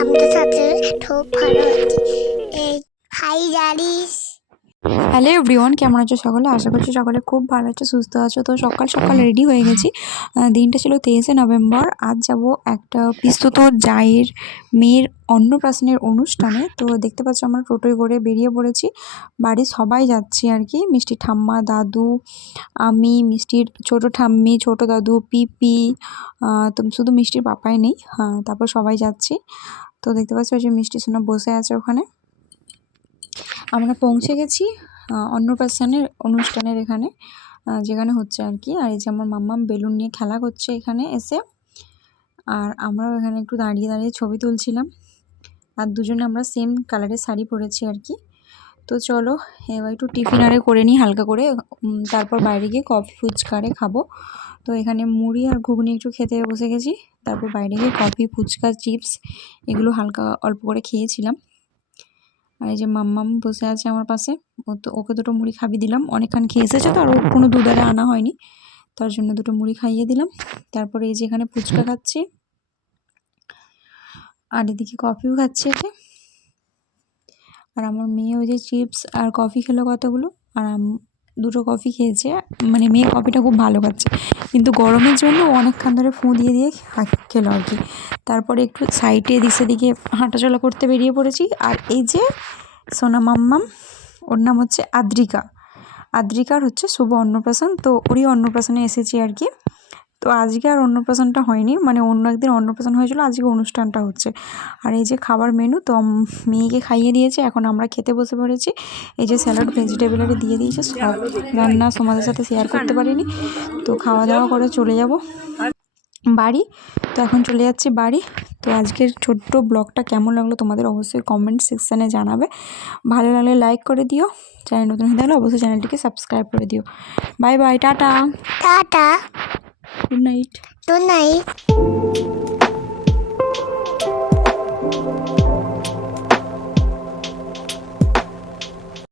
আমাদের সাথে খুব ভালো হচ্ছে এই হাই জানিস হ্যালো এভরিওয়ান কেমন আছো সকলে? আশা করছি সকলে খুব ভালো আছো, সুস্থ আছো। তো সকাল সকাল রেডি হয়ে গেছি। দিনটা ছিল তেইশে নভেম্বর। আজ যাব একটা পিস্তুত জায়ের মেয়ের অন্নপ্রাশনের অনুষ্ঠানে। তো দেখতে পাচ্ছ আমরা টোটোয় করে বেরিয়ে পড়েছি। বাড়ির সবাই যাচ্ছি আর কি। মিষ্টির ঠাম্মা, দাদু, আমি, মিষ্টির ছোট ঠাম্মি, ছোট দাদু, পিপি তো শুধু মিষ্টির পাপাই নেই। হ্যাঁ তারপর সবাই যাচ্ছি। তো দেখতে পাচ্ছ ওই যে মিষ্টি সোনা বসে আছে ওখানে। আমরা পৌঁছে গেছি অন্নপ্রাশনের অনুষ্ঠানের এখানে যেখানে হচ্ছে আর কি। আর এই যে আমার মাম্মাম বেলুন নিয়ে খেলা করছে এখানে এসে। আর আমরাও এখানে একটু দাঁড়িয়ে দাঁড়িয়ে ছবি তুলছিলাম। আর দুজনে আমরা সেম কালারের শাড়ি পরেছি আর কি। তো চলো, এবার একটু টিফিন আরে করে নিই হালকা করে। তারপর বাইরে গিয়ে কফি ফুচকারে খাব। তো এখানে মুড়ি আর ঘুগনি একটু খেতে বসে গেছি। তারপর বাইরে গিয়ে কফি ফুচকা চিপস এগুলো হালকা অল্প করে খেয়েছিলাম। আর এই যে মাম্মাম বসে আছে আমার পাশে, ও তো, ওকে দুটো মুড়ি খাবি দিলাম। অনেকক্ষণ খেয়ে এসেছে তো, আর ওর কোনো দুধারে আনা হয়নি। তার জন্য দুটো মুড়ি খাইয়ে দিলাম। তারপরে এই যে এখানে ফুচকা খাচ্ছি। আর এদিকে কফিও খাচ্ছি একে। আর আমার মেয়ে ওই যে চিপস আর কফি খেলো কতগুলো। আর দুটো কফি খেয়েছে। মানে মেয়ে কফিটা খুব ভালো খাচ্ছে। কিন্তু গরমের জন্য অনেকক্ষণ ধরে ফুঁ দিয়ে দিয়ে খেলো আর কি। তারপরে একটু সাইডে এদিক সেদিকে হাঁটাচলা করতে বেরিয়ে পড়েছি। আর এই যে সোনা মাম্মাম, ওর নাম হচ্ছে আদ্রিকা। আদ্রিকার হচ্ছে শুভ অন্নপ্রাশন। তো ওরই অন্নপ্রাশনে এসেছি আর কি। তো আজকে আর অন্নপ্রাশনটা হয়নি মানে অন্য একদিন অন্নপ্রাশন হয়েছিল, আজকে অনুষ্ঠানটা হচ্ছে। আর এই যে খাবার মেনু তো মেয়েকে খাইয়ে দিয়েছে, এখন আমরা খেতে বসে পড়েছি। এই যে স্যালাড ভেজিটেবলারে দিয়ে দিয়েছে, সব রান্না তোমাদের সাথে শেয়ার করতে পারিনি। তো খাওয়া দাওয়া করে চলে যাব। বাড়ি। তো এখন চলে যাচ্ছি বাড়ি। তো আজকের ছোট্ট ব্লগটা কেমন লাগল তোমাদের অবশ্যই কমেন্ট সেকশানে জানাবে। ভালো লাগলে লাইক করে দিও। চ্যানেল নতুন হয়ে থাকলে অবশ্যই চ্যানেলটিকে সাবস্ক্রাইব করে দিও। Bye bye tata. Tata. Good night good night